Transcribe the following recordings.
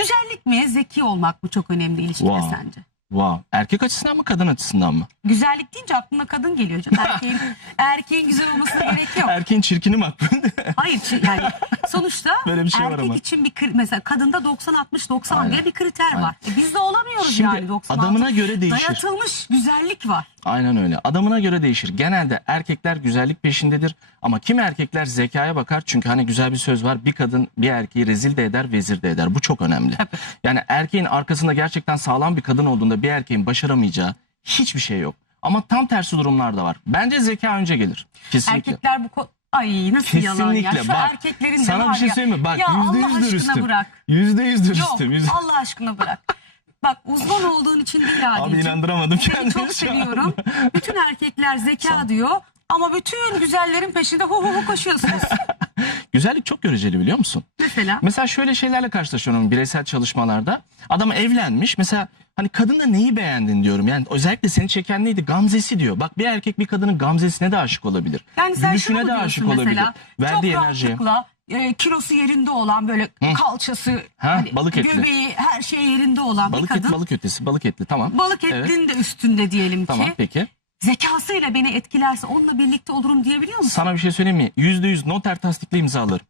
Güzellik mi, zeki olmak mı çok önemli ilişkide Wow. sence? Wow. Erkek açısından mı kadın açısından mı? Güzellik deyince aklına kadın geliyor. canım. Erkeğin, erkeğin güzel olmasına gerek yok. Erkeğin çirkini mi aklında? Hayır çi- yani sonuçta Böyle bir şey var erkek ama. için bir kri- mesela kadında 90 60 90 Aynen. diye bir kriter var. E biz de olamıyoruz Şimdi yani 96. adamına göre değişir. Dayatılmış güzellik var. Aynen öyle. Adamına göre değişir. Genelde erkekler güzellik peşindedir. Ama kim erkekler zekaya bakar. Çünkü hani güzel bir söz var. Bir kadın bir erkeği rezil de eder, vezir de eder. Bu çok önemli. Yani erkeğin arkasında gerçekten sağlam bir kadın olduğunda bir erkeğin başaramayacağı hiçbir şey yok. Ama tam tersi durumlar da var. Bence zeka önce gelir. Kesinlikle. Erkekler bu ko- Ay nasıl yalan ya. Kesinlikle. Şu Bak, erkeklerin de sana var bir şey ya. söyleyeyim mi? Bak ya yüzde Allah yüz aşkına dürüstüm. bırak. Yüzde yüz Yok dürüstüm. Yüzde- Allah aşkına bırak. Bak uzman olduğun için değil Abi Adil'ciğim. inandıramadım Seni kendimi çok şu seviyorum. Bütün erkekler zeka diyor. Ama bütün güzellerin peşinde hu hu hu koşuyorsunuz. Güzellik çok göreceli biliyor musun? Mesela. Mesela şöyle şeylerle karşılaşıyorum bireysel çalışmalarda. Adam evlenmiş. Mesela hani kadında neyi beğendin diyorum. Yani özellikle seni çeken neydi? Gamzesi diyor. Bak bir erkek bir kadının gamzesine de aşık olabilir. Yani sen şunu mu de aşık diyorsun olabilir. mesela? Verdiği çok enerji. rahatlıkla e, kilosu yerinde olan böyle kalçası, Ha, hani balık etli. göbeği her şey yerinde olan bir Balık kadın. etli balık ötesi balık etli tamam. Balık Evet. etlinin de üstünde diyelim Tamam ki. peki. Zekasıyla beni etkilerse onunla birlikte olurum diyebiliyor musun? Sana bir şey söyleyeyim mi? Yüzde yüz noter tasdikli imzalarım.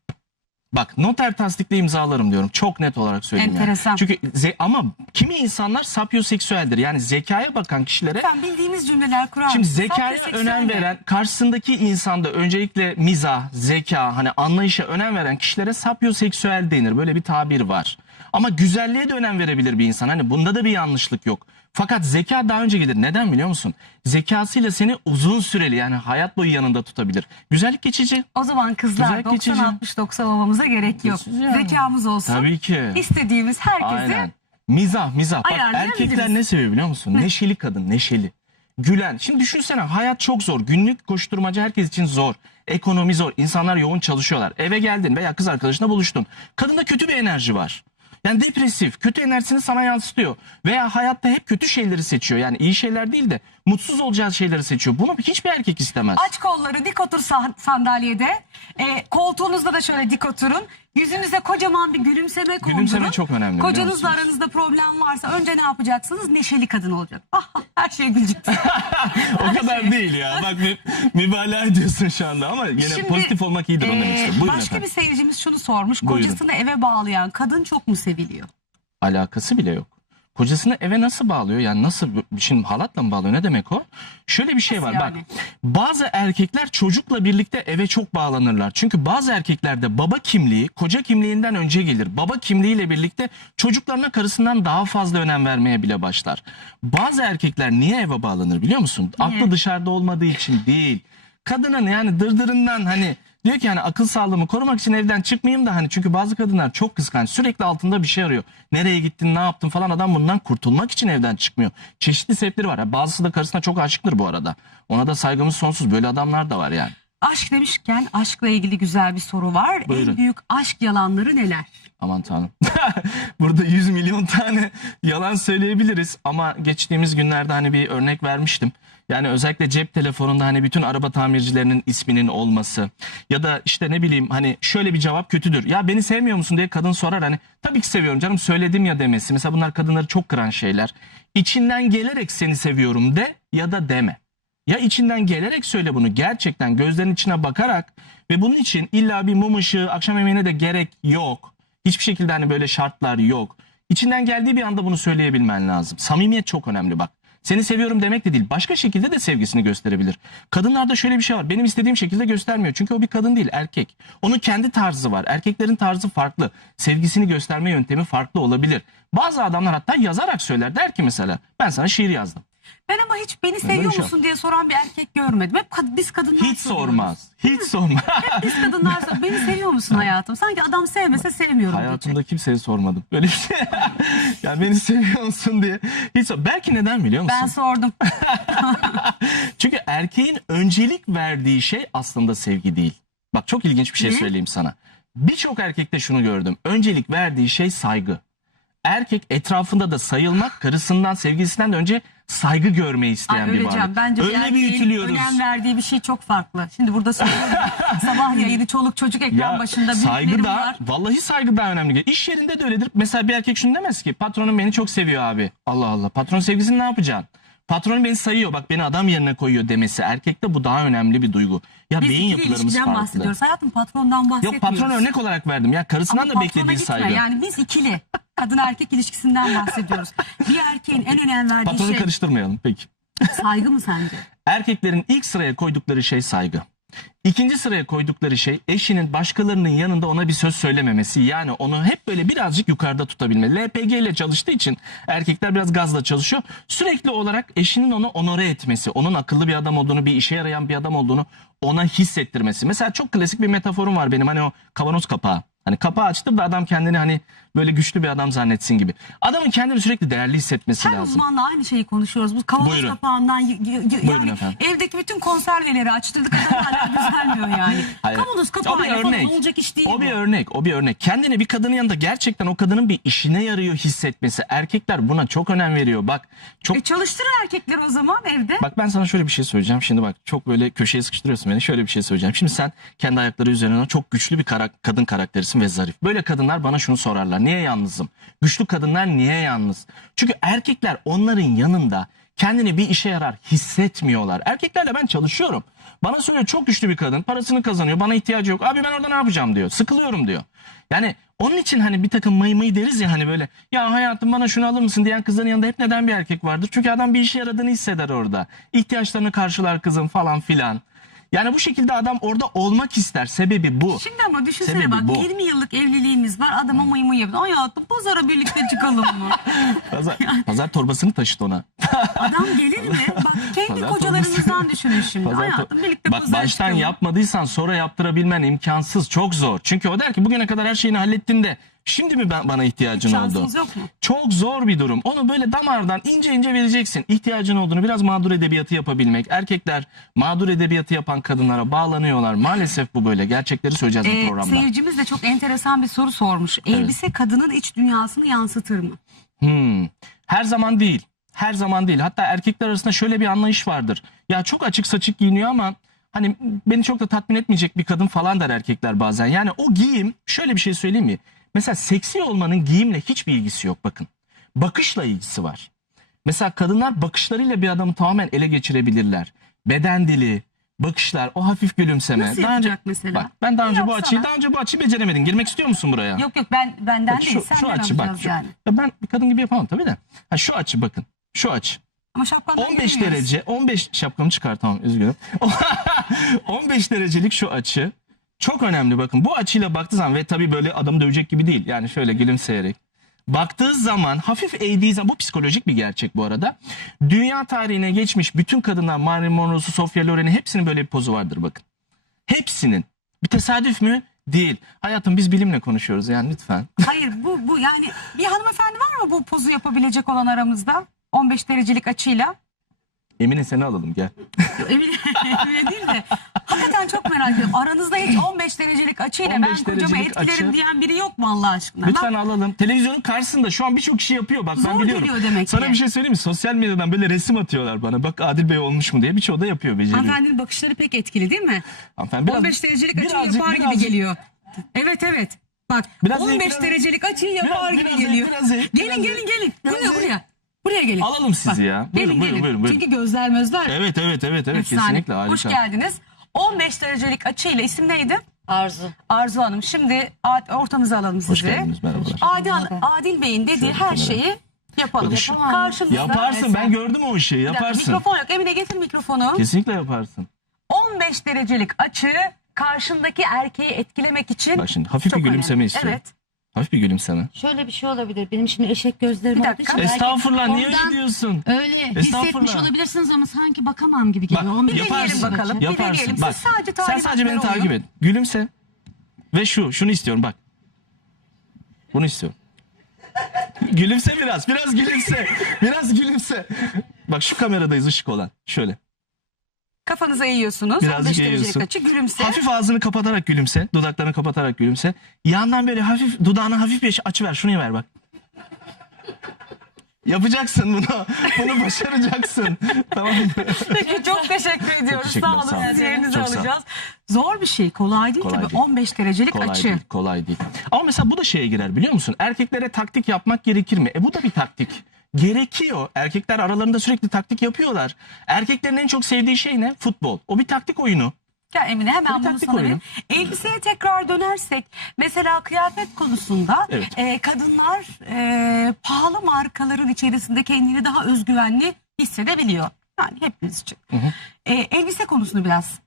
Bak noter tasdikli imzalarım diyorum. Çok net olarak söyleyeyim yani. Enteresan. Çünkü ze- ama kimi insanlar sapyoseksüeldir. Yani zekaya bakan kişilere Ben bildiğimiz cümleler kurar. Şimdi zekaya önem veren, karşısındaki insanda öncelikle mizah, zeka, hani anlayışa önem veren kişilere sapyoseksüel denir. Böyle bir tabir var. Ama güzelliğe de önem verebilir bir insan. Hani bunda da bir yanlışlık yok. Fakat zeka daha önce gelir. Neden biliyor musun? Zekasıyla seni uzun süreli yani hayat boyu yanında tutabilir. Güzellik geçici. O zaman kızlar Güzel geçici. 90-60-90 olmamıza gerek yok. Geçici yani. Zekamız olsun. Tabii ki. İstediğimiz herkesi Aynen. Mizah, mizah. Bak Ayarlayabiliriz. erkekler ne seviyor biliyor musun? Neşeli kadın, neşeli. Gülen. Şimdi düşünsene hayat çok zor. Günlük koşturmaca herkes için zor. Ekonomi zor. İnsanlar yoğun çalışıyorlar. Eve geldin veya kız arkadaşına buluştun. Kadında kötü bir enerji var. Yani depresif, kötü enerjisini sana yansıtıyor. Veya hayatta hep kötü şeyleri seçiyor. Yani iyi şeyler değil de mutsuz olacağı şeyleri seçiyor. Bunu hiçbir erkek istemez. aç kolları dik otur sandalyede. E, koltuğunuzda da şöyle dik oturun. Yüzünüze kocaman bir gülümseme kondurun. Gülümseme çok önemli, biliyor Kocanızla musunuz? aranızda problem varsa önce ne yapacaksınız? Neşeli kadın olacak. Ah, her şey gülecek. o kadar değil ya. Bak mü- mübalağa ediyorsun şu anda ama yine Şimdi, pozitif olmak iyidir onu demek e, istiyorum. Buyurun başka efendim. bir seyircimiz şunu sormuş. Buyurun. Kocasını eve bağlayan kadın çok mu seviliyor? alakası bile yok. Kocasını eve nasıl bağlıyor? Yani nasıl şimdi halatla mı bağlıyor? Ne demek o? Şöyle bir şey var Nasıl bak. yani? Bazı erkekler çocukla birlikte eve çok bağlanırlar. Çünkü bazı erkeklerde baba kimliği koca kimliğinden önce gelir. Baba kimliğiyle birlikte çocuklarına karısından daha fazla önem vermeye bile başlar. Bazı erkekler niye eve bağlanır biliyor musun? Niye? Aklı dışarıda olmadığı için değil. Kadının yani dırdırından hani diyor ki hani akıl sağlığımı korumak için evden çıkmayayım da hani çünkü bazı kadınlar çok kıskanç sürekli altında bir şey arıyor. Nereye gittin ne yaptın falan adam bundan kurtulmak için evden çıkmıyor. Çeşitli sebepleri var. Ha, Bazısı da karısına çok aşıktır bu arada. Ona da saygımız sonsuz. Böyle adamlar da var yani. Aşk demişken aşkla ilgili güzel bir soru var. Buyurun. En büyük aşk yalanları neler? Aman tanrım. Burada 100 milyon tane yalan söyleyebiliriz ama geçtiğimiz günlerde hani bir örnek vermiştim. Yani özellikle cep telefonunda hani bütün araba tamircilerinin isminin olması ya da işte ne bileyim hani şöyle bir cevap kötüdür. Ya beni sevmiyor musun diye kadın sorar hani tabii ki seviyorum canım söyledim ya demesi. Mesela bunlar kadınları çok kıran şeyler. İçinden gelerek seni seviyorum de ya da deme. Ya içinden gelerek söyle bunu gerçekten gözlerin içine bakarak ve bunun için illa bir mum ışığı akşam yemeğine de gerek yok. Hiçbir şekilde hani böyle şartlar yok. İçinden geldiği bir anda bunu söyleyebilmen lazım. Samimiyet çok önemli bak. Seni seviyorum demek de değil. Başka şekilde de sevgisini gösterebilir. Kadınlarda şöyle bir şey var. Benim istediğim şekilde göstermiyor. Çünkü o bir kadın değil, erkek. Onun kendi tarzı var. Erkeklerin tarzı farklı. Sevgisini gösterme yöntemi farklı olabilir. Bazı adamlar hatta yazarak söyler. Der ki mesela ben sana şiir yazdım. Ben ama hiç beni seviyor şey musun diye soran bir erkek görmedim. Hep kad- biz kadınlar Hiç soruyoruz. sormaz. Hiç sormaz. Biz kadınlar sor- beni seviyor musun hayatım? Sanki adam sevmese sevmiyorum diyecek. Hayatımda kimseye sormadım. Böyle bir şey. ya beni seviyor musun diye. Hiç sor- Belki neden biliyor musun? Ben sordum. Çünkü erkeğin öncelik verdiği şey aslında sevgi değil. Bak çok ilginç bir şey Ne? söyleyeyim sana. Birçok erkekte şunu gördüm. Öncelik verdiği şey saygı. Erkek etrafında da sayılmak, karısından, sevgilisinden de önce saygı görmeyi isteyen Ay bir varlık. Bence bir Öyle erkeğin büyütülüyoruz. önem verdiği bir şey çok farklı. Şimdi burada söylüyorum. Sabah yayını çoluk çocuk ekran başında saygı da var. vallahi saygı daha önemli. İş yerinde de öyledir. Mesela bir erkek şunu demez ki patronum beni çok seviyor abi. Allah Allah. Patron sevgisini ne yapacaksın? Patronum beni sayıyor bak beni adam yerine koyuyor demesi. Erkekte bu daha önemli bir duygu. Ya Biz beyin yapılarımız ilişkiden farklı. bahsediyoruz. Hayatım patrondan bahsetmiyoruz. Yok patron örnek olarak verdim ya karısından Ama da beklediği gitme. saygı. Yani biz ikili kadın erkek ilişkisinden bahsediyoruz. Bir erkeğin en önem verdiği Patronu şey karıştırmayalım peki. saygı mı sence? Erkeklerin ilk sıraya koydukları şey saygı. İkinci sıraya koydukları şey eşinin başkalarının yanında ona bir söz söylememesi. Yani onu hep böyle birazcık yukarıda tutabilme. LPG ile çalıştığı için erkekler biraz gazla çalışıyor. Sürekli olarak eşinin onu onore etmesi, onun akıllı bir adam olduğunu, bir işe yarayan bir adam olduğunu ona hissettirmesi. Mesela çok klasik bir metaforum var benim hani o kavanoz kapağı. Hani kapağı açtım da adam kendini hani böyle güçlü bir adam zannetsin gibi. Adamın kendini sürekli değerli hissetmesi Her lazım. uzmanla aynı şeyi konuşuyoruz. Bu kavanoz Buyurun. kapağından y- y- y- Buyurun yani efendim. evdeki bütün konserveleri açtırdık adam hala düzelmiyor yani. Hayır. Kavanoz O bir kapağıyla falan örnek. olacak iş değil O bu. bir örnek, o bir örnek. Kendini bir kadının yanında gerçekten o kadının bir işine yarıyor hissetmesi. Erkekler buna çok önem veriyor. Bak çok E çalıştırın erkekler o zaman evde. Bak ben sana şöyle bir şey söyleyeceğim. Şimdi bak çok böyle köşeye sıkıştırıyorsun beni. Şöyle bir şey söyleyeceğim. Şimdi sen kendi ayakları üzerine çok güçlü bir kara- kadın karakterisin ve zarif. Böyle kadınlar bana şunu sorarlar. Niye yalnızım? Güçlü kadınlar niye yalnız? Çünkü erkekler onların yanında kendini bir işe yarar hissetmiyorlar. Erkeklerle ben çalışıyorum. Bana söylüyor çok güçlü bir kadın parasını kazanıyor bana ihtiyacı yok. Abi ben orada ne yapacağım diyor. Sıkılıyorum diyor. Yani onun için hani bir takım mıy mıy deriz ya hani böyle ya hayatım bana şunu alır mısın diyen kızların yanında hep neden bir erkek vardır? Çünkü adam bir işe yaradığını hisseder orada. İhtiyaçlarını karşılar kızın falan filan. Yani bu şekilde adam orada olmak ister. Sebebi bu. Şimdi ama düşünsene Sebebi bak bu. 20 yıllık evliliğimiz var adama mıy mıy yapıyor. Hayatım pazara birlikte çıkalım mı? Pazar, pazar torbasını taşıt ona. Adam gelir mi? Bak kendi Pazar kocalarınızdan düşünün şimdi. Pazar Hayatım birlikte Bak baştan çıkalım. yapmadıysan sonra yaptırabilmen imkansız. Çok zor. Çünkü o der ki bugüne kadar her şeyini hallettim de şimdi mi ben, bana ihtiyacın Hiç oldu? yok mu? Çok zor bir durum. Onu böyle damardan ince ince vereceksin. İhtiyacın olduğunu biraz mağdur edebiyatı yapabilmek. Erkekler mağdur edebiyatı yapan kadınlara bağlanıyorlar. Maalesef bu böyle. Gerçekleri söyleyeceğiz bu Ee, programda. seyircimiz de çok enteresan bir soru sormuş. Elbise kadının iç dünyasını yansıtır mı? Hmm. Her zaman değil. Her zaman değil. Hatta erkekler arasında şöyle bir anlayış vardır. Ya çok açık saçık giyiniyor ama hani beni çok da tatmin etmeyecek bir kadın falan der erkekler bazen. Yani o giyim şöyle bir şey söyleyeyim mi? Mesela seksi olmanın giyimle hiçbir ilgisi yok bakın. Bakışla ilgisi var. Mesela kadınlar bakışlarıyla bir adamı tamamen ele geçirebilirler. Beden dili, bakışlar, o hafif gülümseme. Nasıl Daha önce, mesela? Bak ben daha önce bu açıyı daha önce bu açıyı beceremedin. Girmek istiyor musun buraya? Yok yok ben benden Bak değil şu, senden şu açı bak. Şu, yani. Ya ben bir kadın gibi yapamam tabii de. Ha şu açı bakın. Şu açı. Ama şapkandan 15 göremiyoruz. derece 15 şapkamı çıkar tamam üzgünüm. 15 derecelik şu açı çok önemli bakın. Bu açıyla baktığı zaman ve tabii böyle adamı dövecek gibi değil. Yani şöyle gülümseyerek. Baktığı zaman hafif eğdiği zaman bu psikolojik bir gerçek bu arada. Dünya tarihine geçmiş bütün kadınlar Marilyn Monroe'su, Sofia Loren'i hepsinin böyle bir pozu vardır bakın. Hepsinin. Bir tesadüf mü? Değil. Hayatım biz bilimle konuşuyoruz yani lütfen. Hayır bu bu yani bir hanımefendi var mı bu pozu yapabilecek olan aramızda? 15 derecelik açıyla. Emine seni alalım gel. Emine, Emine değil de hakikaten çok merak ediyorum. Aranızda hiç 15 derecelik açıyla 15 ben kocamı derecelik etkilerim açı. diyen biri yok mu Allah aşkına? Lütfen Lan, alalım. Televizyonun karşısında şu an birçok kişi yapıyor. Bak ben Zor biliyorum. geliyor demek Sana ki. bir şey söyleyeyim mi? Sosyal medyadan böyle resim atıyorlar bana. Bak Adil Bey olmuş mu diye. Birçoğu da yapıyor beceriyor. Hanımefendinin bakışları pek etkili değil mi? Hanımefendi biraz- 15 derecelik açıyı birazcık- yapar gibi birazcık- geliyor. Evet evet. Bak Biraz 15 biraz- derecelik açıyı yapar biraz- gibi biraz- geliyor. biraz- biraz- gelin gelin gelin. Buraya buraya. Buraya gelin. Alalım sizi ya. Buyurun, gelin buyurun, gelin. buyurun, buyurun. Çünkü gözler mözler. Evet evet evet evet Efsane. kesinlikle harika. Hoş geldiniz. 15 derecelik açıyla isim neydi? Arzu. Arzu Hanım. Şimdi Ad- ortamıza alalım sizi. Hoş geldiniz merhabalar. Adil, Adil Bey'in dediği her şeyi yapalım. Bakın şu- Karşımızda. Yaparsın ben gördüm o işi Bir dakika, yaparsın. Mikrofon yok. Emine getir mikrofonu. Kesinlikle yaparsın. 15 derecelik açı karşındaki erkeği etkilemek için Bak şimdi hafif bir çok gülümseme önemli. istiyorum. Evet. Hafif bir gülümseme. Şöyle bir şey olabilir. Benim şimdi eşek gözlerim Bir olduğu dakika. için belki Estağfurullah niye oradan öyle diyorsun? Öyle Estağfurullah. hissetmiş olabilirsiniz ama sanki bakamam gibi geliyor. Bak, Ama Bir Yaparsın. deneyelim bakalım. Bir Yaparsın. deneyelim. Siz Bak, sadece sen sadece beni etmeden takip olun. et. Gülümse. Ve şu, şunu istiyorum bak. Bunu istiyorum. gülümse biraz, biraz gülümse. Biraz gülümse. Bak şu kameradayız ışık olan. Şöyle. Kafanıza eğiyorsunuz. Birazcık 15 derecelik eğiyorsun. açı gülümse. Hafif ağzını kapatarak gülümse. Dudaklarını kapatarak gülümse. Yandan böyle hafif, dudağına hafif bir açı ver. Şunu ver bak. Yapacaksın bunu. Bunu başaracaksın. tamam mı? Peki çok teşekkür ediyoruz. teşekkürler, sağ olun. sağ olun. Siz yerinizi Çok sağ olun. alacağız. Zor bir şey. Kolay değil Kolay tabii. değil. 15 derecelik Kolay açı. değil, kolay değil. Ama mesela bu da şeye girer biliyor musun? Erkeklere taktik yapmak gerekir mi? E bu da bir taktik. Gerekiyor. Erkekler aralarında sürekli taktik yapıyorlar. Erkeklerin en çok sevdiği şey ne? Futbol. O bir taktik oyunu. Ya Emine hemen bunu sana vereyim. Elbiseye tekrar dönersek mesela kıyafet konusunda Evet. e, kadınlar e, pahalı markaların içerisinde kendini daha özgüvenli hissedebiliyor. Yani hepimiz için. E, elbise konusunu biraz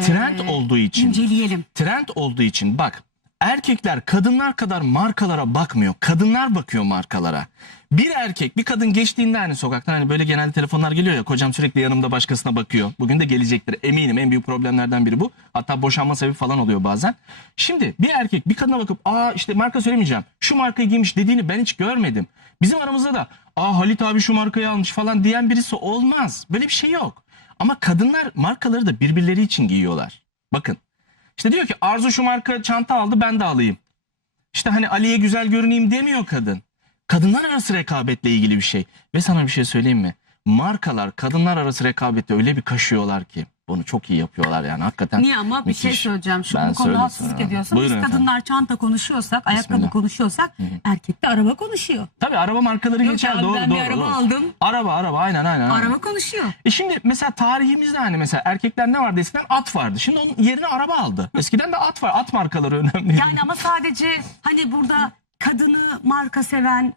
Trend e, olduğu için. inceleyelim. Trend olduğu için bak erkekler kadınlar kadar markalara bakmıyor. Kadınlar bakıyor markalara. Bir erkek bir kadın geçtiğinde hani sokaktan hani böyle genelde telefonlar geliyor ya kocam sürekli yanımda başkasına bakıyor. Bugün de gelecektir eminim en büyük problemlerden biri bu. Hatta boşanma sebebi falan oluyor bazen. Şimdi bir erkek bir kadına bakıp aa işte marka söylemeyeceğim şu markayı giymiş dediğini ben hiç görmedim. Bizim aramızda da aa Halit abi şu markayı almış falan diyen birisi olmaz. Böyle bir şey yok. Ama kadınlar markaları da birbirleri için giyiyorlar. Bakın işte diyor ki Arzu şu marka çanta aldı ben de alayım. İşte hani Ali'ye güzel görüneyim demiyor kadın. Kadınlar arası rekabetle ilgili bir şey. Ve sana bir şey söyleyeyim mi? Markalar kadınlar arası rekabeti öyle bir kaşıyorlar ki. Bunu çok iyi yapıyorlar yani hakikaten. Niye ama bir şey müthiş. söyleyeceğim. Şu Ben bu konuda haksızlık ediyorsun. Buyurun Biz efendim. kadınlar çanta konuşuyorsak, ayakkabı Bismillah. konuşuyorsak erkek de araba konuşuyor. Tabii araba markaları Yok geçer abi, doğru ben doğru. bir araba doğru. aldım. Araba araba aynen aynen. aynen. Araba konuşuyor. E şimdi mesela tarihimizde hani mesela erkekler ne vardı eskiden at vardı. Şimdi onun yerine araba aldı. Eskiden de at var. At markaları önemli. Yani ama sadece hani burada kadını marka seven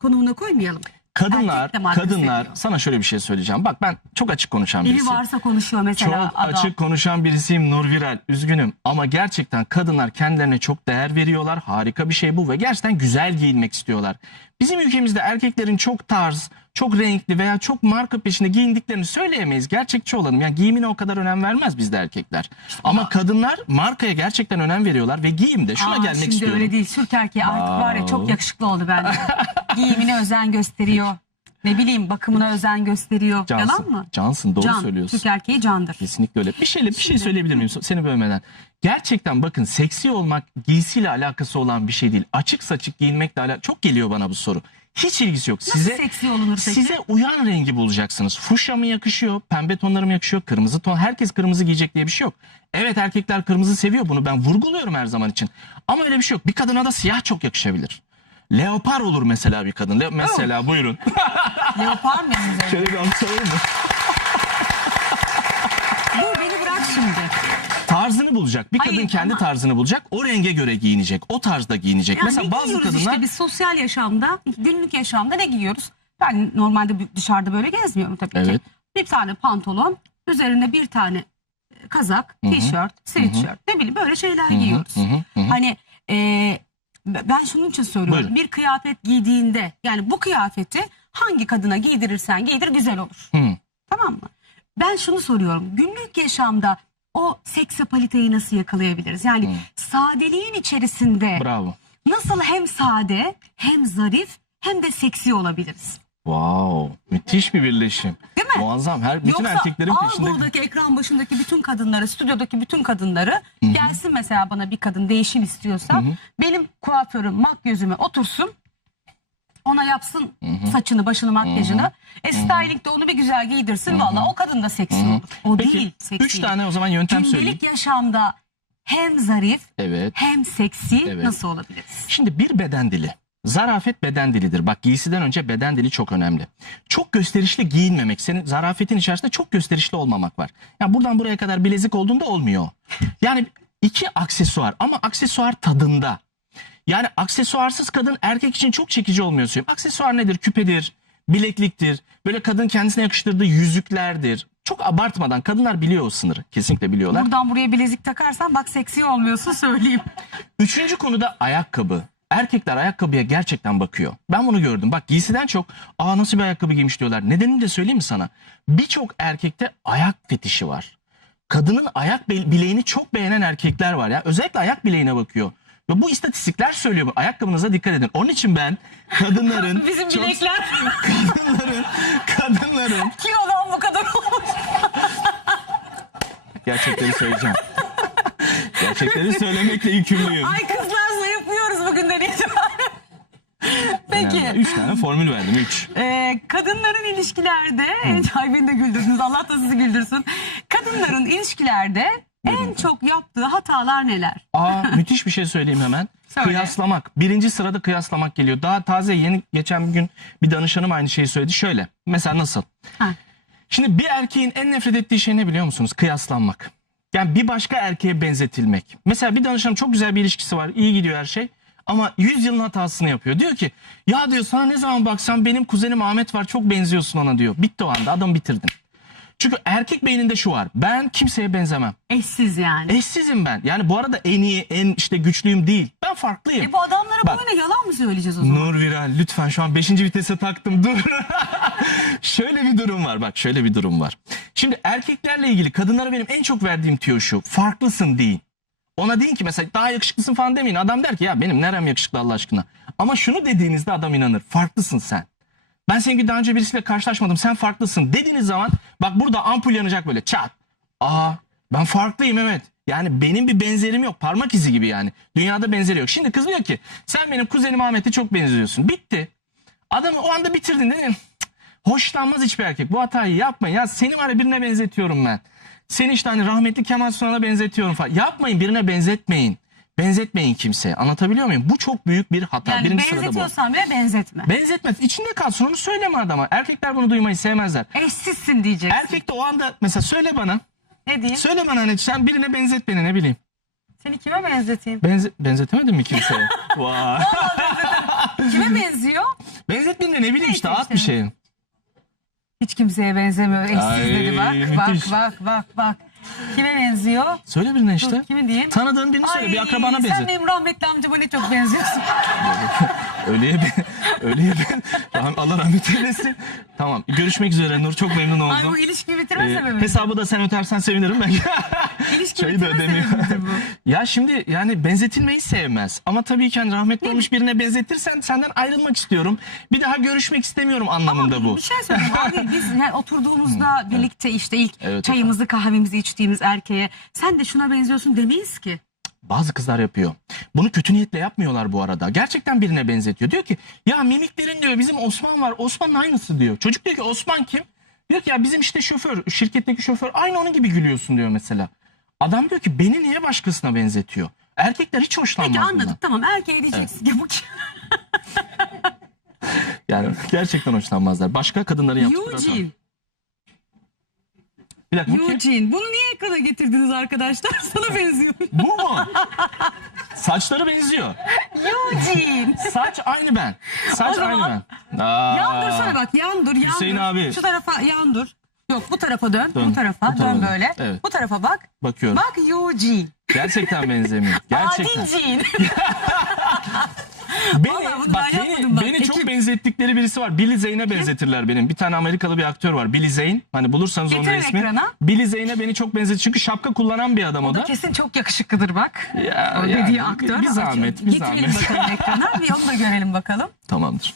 konumuna koymayalım. Kadınlar, Erkek de marka kadınlar seviyor. sana şöyle bir şey söyleyeceğim. Bak ben çok açık konuşan Eli birisiyim. varsa konuşuyor mesela Çok adam. açık konuşan birisiyim Nur Viral. Üzgünüm ama gerçekten kadınlar kendilerine çok değer veriyorlar. Harika bir şey bu ve gerçekten güzel giyinmek istiyorlar. Bizim ülkemizde erkeklerin çok tarz, çok renkli veya çok marka peşinde giyindiklerini söyleyemeyiz. Gerçekçi olalım. Yani giyimine o kadar önem vermez bizde erkekler. Ama kadınlar markaya gerçekten önem veriyorlar ve giyimde şuna Aa, gelmek şimdi istiyorum. öyle değil. Türk erkeği artık var ya çok yakışıklı oldu bence. Giyimine özen gösteriyor. Ne bileyim bakımına özen gösteriyor. Cansın, Yalan mı? Cansın doğru Can. söylüyorsun. Türk erkeği candır. Kesinlikle öyle. Bir şeyle bir şey söyleyebilir miyim seni bölmeden? Gerçekten bakın seksi olmak giysiyle alakası olan bir şey değil. Açık saçık giyinmekle alakalı çok geliyor bana bu soru. Hiç ilgisi yok. Nasıl Size seksi olunur peki? size uyan rengi bulacaksınız. Fuşya mı yakışıyor? Pembe tonları mı yakışıyor? Kırmızı ton. Herkes kırmızı giyecek diye bir şey yok. Evet erkekler kırmızı seviyor bunu. Ben vurguluyorum her zaman için. Ama öyle bir şey yok. Bir kadına da siyah çok yakışabilir. Leopar olur mesela bir kadın. Le- mesela buyurun. Leopar mı? Şöyle bir alkış alalım mı? Dur beni bırak şimdi. tarzını bulacak. Bir Hayır, kadın kendi ama- tarzını bulacak. O renge göre giyinecek. O tarzda giyinecek. Mesela ne bazı giyiyoruz kadınlar işte biz sosyal yaşamda, günlük yaşamda ne giyiyoruz? Ben normalde dışarıda böyle gezmiyorum tabii ki. Evet. Bir tane pantolon, üzerinde bir tane e, kazak, tişört, sweatshirt ne bileyim böyle şeyler giyiyoruz. hı hı, hı hı. Hani e, ben şunun için söylüyorum. Buyurun. Bir kıyafet giydiğinde yani bu kıyafeti hangi kadına giydirirsen giydir güzel olur. Hı. Tamam mı? Ben şunu soruyorum. Günlük yaşamda o seksapaliteyi nasıl yakalayabiliriz? Yani sadeliğin içerisinde Bravo. nasıl hem sade hem zarif hem de seksi olabiliriz? Wow. Müthiş bir birleşim. Değil mi? Muazzam. Her bütün Yoksa erkeklerin al peşinde. buradaki ekran başındaki bütün kadınları, stüdyodaki bütün kadınları gelsin mesela bana bir kadın değişim istiyorsa benim kuaförüm makyözüme otursun ona yapsın saçını, başını, makyajını. E styling de onu bir güzel giydirsin. Valla o kadın da seksi olur. O Peki değil seksi. üç tane o zaman yöntem söyleyeyim. Gündelik yaşamda hem zarif Evet. hem seksi Evet. nasıl olabiliriz? Şimdi bir beden dili. Zarafet beden dilidir. Bak giysiden önce beden dili çok önemli. Çok gösterişli giyinmemek. Senin zarafetin içerisinde çok gösterişli olmamak var. Yani buradan buraya kadar bilezik olduğunda olmuyor. Yani iki aksesuar ama aksesuar tadında. Yani aksesuarsız kadın erkek için çok çekici olmuyor. Aksesuar nedir? Küpedir, bilekliktir. Böyle kadın kendisine yakıştırdığı yüzüklerdir. Çok abartmadan kadınlar biliyor o sınırı. Kesinlikle biliyorlar. Buradan buraya bilezik takarsan bak seksi olmuyorsun söyleyeyim. Üçüncü konuda ayakkabı. Erkekler ayakkabıya gerçekten bakıyor. Ben bunu gördüm. Bak giysiden çok aa nasıl bir ayakkabı giymiş diyorlar. Nedenini de söyleyeyim mi sana? Birçok erkekte ayak fetişi var. Kadının ayak bileğini çok beğenen erkekler var ya. Özellikle ayak bileğine bakıyor. Ve bu istatistikler söylüyor. Ayakkabınıza dikkat edin. Onun için ben kadınların Bizim çok- bilekler kadınların kadınların kilodan bu kadar olmuş. gerçekleri söyleyeceğim. gerçekleri söylemekle yükümlüyüm. Ay kızlarla bugünden itibaren. Peki. Önemli. Üç tane formül verdim. Üç. Ee, kadınların ilişkilerde, ay beni de güldürdünüz Allah da sizi güldürsün. Kadınların ilişkilerde en çok yaptığı hatalar neler? Aa müthiş bir şey söyleyeyim hemen. Söyle. Kıyaslamak. Birinci sırada kıyaslamak geliyor. Daha taze yeni geçen bir gün bir danışanım aynı şeyi söyledi. Şöyle. Mesela nasıl? Ha. Şimdi bir erkeğin en nefret ettiği şey ne biliyor musunuz? Kıyaslanmak. Yani bir başka erkeğe benzetilmek. Mesela bir danışanım çok güzel bir ilişkisi var. iyi gidiyor her şey. Ama 100 yılın hatasını yapıyor. Diyor ki ya diyor sana ne zaman baksam benim kuzenim Ahmet var çok benziyorsun ona diyor. Bitti o anda adam bitirdin. Çünkü erkek beyninde şu var. Ben kimseye benzemem. Eşsiz yani. Eşsizim ben. Yani bu arada en iyi, en işte güçlüyüm değil. Ben farklıyım. E bu adamlara Bak. böyle yalan mı söyleyeceğiz o zaman? Nur Viral lütfen şu an 5. vitese taktım dur. şöyle bir durum var bak şöyle bir durum var. Şimdi erkeklerle ilgili kadınlara benim en çok verdiğim tüyo şu. Farklısın deyin. Ona deyin ki mesela daha yakışıklısın falan demeyin. Adam der ki ya benim nerem yakışıklı Allah aşkına. Ama şunu dediğinizde adam inanır. Farklısın sen. Ben senin gibi daha önce birisiyle karşılaşmadım. Sen farklısın dediğiniz zaman bak burada ampul yanacak böyle çat. Aa ben farklıyım evet. Yani benim bir benzerim yok. Parmak izi gibi yani. Dünyada benzeri yok. Şimdi kız diyor ki sen benim kuzenim Ahmet'e çok benziyorsun. Bitti. Adamı o anda bitirdin değil mi? Hoşlanmaz hiçbir erkek. Bu hatayı yapmayın. Ya seni var ya birine benzetiyorum ben. Seni işte hani rahmetli Kemal Sunal'a benzetiyorum falan. Yapmayın birine benzetmeyin. Benzetmeyin kimseye. Anlatabiliyor muyum? Bu çok büyük bir hata. Yani Birinci sırada bu. benzetiyorsan bile benzetme. Benzetme. İçinde kalsın onu söyleme adama. Erkekler bunu duymayı sevmezler. Eşsizsin diyeceksin. Erkek de o anda mesela söyle bana. Ne diyeyim? Söyle bana hani sen birine benzet beni ne bileyim. Seni kime benzeteyim? Benze benzetemedin mi kimseye? Vay. Kime benziyor? Benzetmedin de ne bileyim işte Neyse at bir işte. Hiç kimseye benzemiyor. Eşsiz Ay, dedi bak. Bak müthiş. bak bak bak. Kime benziyor? Söyle birine işte. Dur, kimi diyeyim? Tanıdığın birini söyle Ay, bir akrabana Sen benzet. benim rahmetli amcama ne çok benziyorsun. Öyleye ben, öyleye ben. Allah rahmet eylesin. Tamam görüşmek üzere Nur çok memnun Ay bu oldum. ilişki bitirme Ee, sebebi. hesabı da sen ötersen sevinirim ben. Çayı da ödemiyor. ya şimdi yani benzetilmeyi sevmez. Ama tabii ki hani rahmetli olmuş birine benzetirsen senden ayrılmak istiyorum. Bir daha görüşmek istemiyorum anlamında bu. Bir şey söyleyeyim abi biz yani oturduğumuzda birlikte işte ilk Evet çayımızı kahvemizi içtiğimiz erkeğe sen de şuna benziyorsun demeyiz ki. Bazı kızlar yapıyor. Bunu kötü niyetle yapmıyorlar bu arada. Gerçekten birine benzetiyor. Diyor ki ya mimiklerin diyor bizim Osman var. Osman'ın aynısı diyor. Çocuk diyor ki Osman kim? Diyor ki ya bizim işte şoför, şirketteki şoför aynı onun gibi gülüyorsun diyor mesela. Adam diyor ki beni niye başkasına benzetiyor? Erkekler hiç hoşlanmaz Peki bundan. anladık tamam erkeğe diyeceksin ki bu kim? Yani gerçekten hoşlanmazlar. Başka kadınların yaptıkları. Eugene. Bir dakika bu kim? Eugene. Bunu niye ekrana getirdiniz arkadaşlar? Sana benziyor. Bu mu? Saçları benziyor. Eugene. Saç aynı ben. Saç O zaman aynı ben. Aa. Yan dursana bak yan dur yan Hüseyin dur. abi. Şu tarafa yan dur. Yok bu tarafa dön. Dön. Bu tarafa Bu dön böyle. Evet. Bu tarafa bak. Bakıyorum. Bak Eugene. Gerçekten benzemiyor. Gerçekten. Adilciğin. Beni, Vallahi bunu bak, ben beni, bak. beni çok Ekip. benzettikleri birisi var. Billy Zane'e benzetirler benim. Bir tane Amerikalı bir aktör var. Billy Zane. Hani bulursanız onun Getirin ismi. ekrana. Billy Zane'e beni çok benzetir. Çünkü şapka kullanan bir adam o, O da da. kesin çok yakışıklıdır bak. Ya, O yani dediği aktör. Bir zahmet, bir Getirelim zahmet. bakalım ekrana. Bir onu da görelim bakalım. Tamamdır.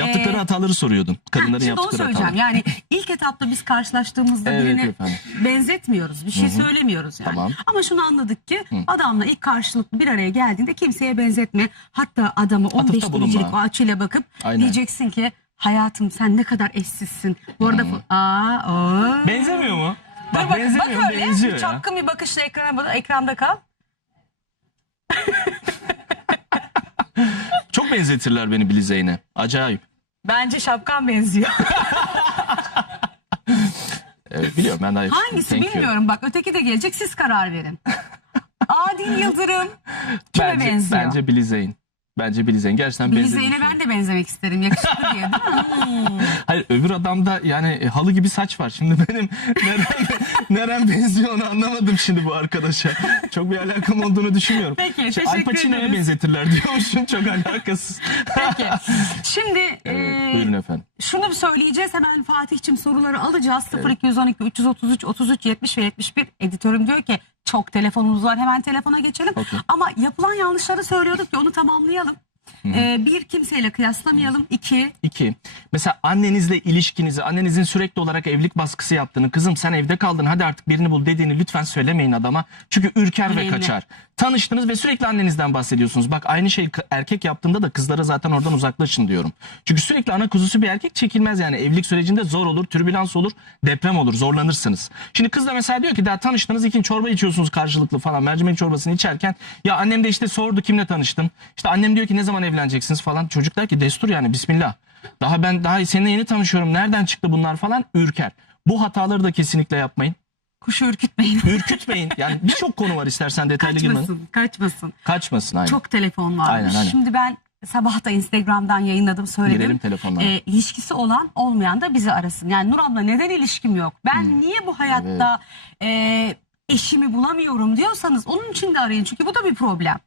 Yaptıkları Ee, hataları soruyordun. Kadınların Şimdi onu yaptıkları söyleyeceğim. hataları. Yani ilk etapta biz karşılaştığımızda Evet birini efendim. benzetmiyoruz. Bir şey söylemiyoruz yani. Tamam. Ama şunu anladık ki adamla ilk karşılıklı bir araya geldiğinde kimseye benzetme. Hatta adamı 15 bulunma. derecelik o açıyla bakıp Aynen. diyeceksin ki hayatım sen ne kadar eşsizsin. Bu arada aa, o. Benzemiyor mu? Dur Bak, bak, benzemiyor bak öyle benziyor ya. çapkın bir bakışla ekrana, bak- ekranda kal. Çok benzetirler beni Billy Zane'e. Acayip. Bence şapkan benziyor. Biliyorum ben daha. Hangisi Thank you. bilmiyorum. Bak öteki de gelecek siz karar verin. Adil Yıldırım kime Bence, benziyor? bence Billy Zane. Bence Billy Zane. Gerçekten Billy Zane'e ben de benzemek isterim. Yakışıklı diye değil mi? Hayır öbür adamda yani e, halı gibi saç var. Şimdi benim nerem, nerem benziyor onu anlamadım şimdi bu arkadaşa. Çok bir alakam olduğunu düşünmüyorum. Peki, Şey, teşekkür Al Pacino'ya ederiz. benzetirler diyormuşum çok alakasız. Peki. Şimdi Evet, e, buyurun efendim. şunu söyleyeceğiz. Hemen Fatih'cim soruları alacağız. 0212 333 33 70 ve 71. Editörüm diyor ki çok telefonumuz var. Hemen telefona geçelim. Okey. Ama yapılan yanlışları söylüyorduk ki onu tamamlayalım. Ee, bir kimseyle kıyaslamayalım. İki İki, mesela annenizle ilişkinizi, annenizin sürekli olarak evlilik baskısı yaptığını, kızım sen evde kaldın hadi artık birini bul dediğini lütfen söylemeyin adama. Çünkü ürker ve Önemli. kaçar. Tanıştınız ve sürekli annenizden bahsediyorsunuz. Bak aynı şey erkek yaptığında da kızlara zaten oradan uzaklaşın diyorum. Çünkü sürekli ana kuzusu bir erkek çekilmez yani. Evlilik sürecinde zor olur, türbülans olur, deprem olur, zorlanırsınız. Şimdi kız da mesela diyor ki daha tanıştınız ikinci çorba içiyorsunuz karşılıklı falan. Mercimek çorbasını içerken ya annem de işte sordu kimle tanıştın. İşte annem diyor ki ne zaman evleneceksiniz falan. Çocuk der ki destur yani bismillah. Daha ben daha seninle yeni tanışıyorum. Nereden çıktı bunlar falan ürker. Bu hataları da kesinlikle yapmayın. kuşu ürkütmeyin. Ürkütmeyin. Yani birçok konu var istersen detaylı girmeyin. kaçmasın, kaçmasın. Kaçmasın aynen. Çok telefon varmış. Aynen, aynen. Şimdi ben sabah da Instagram'dan yayınladım söyledim. Girelim telefonlara. Ee, ilişkisi olan olmayan da bizi arasın. Yani Nurhan'la neden ilişkim yok? Ben Hmm. niye bu hayatta e, eşimi bulamıyorum diyorsanız onun için de arayın. Çünkü bu da bir problem.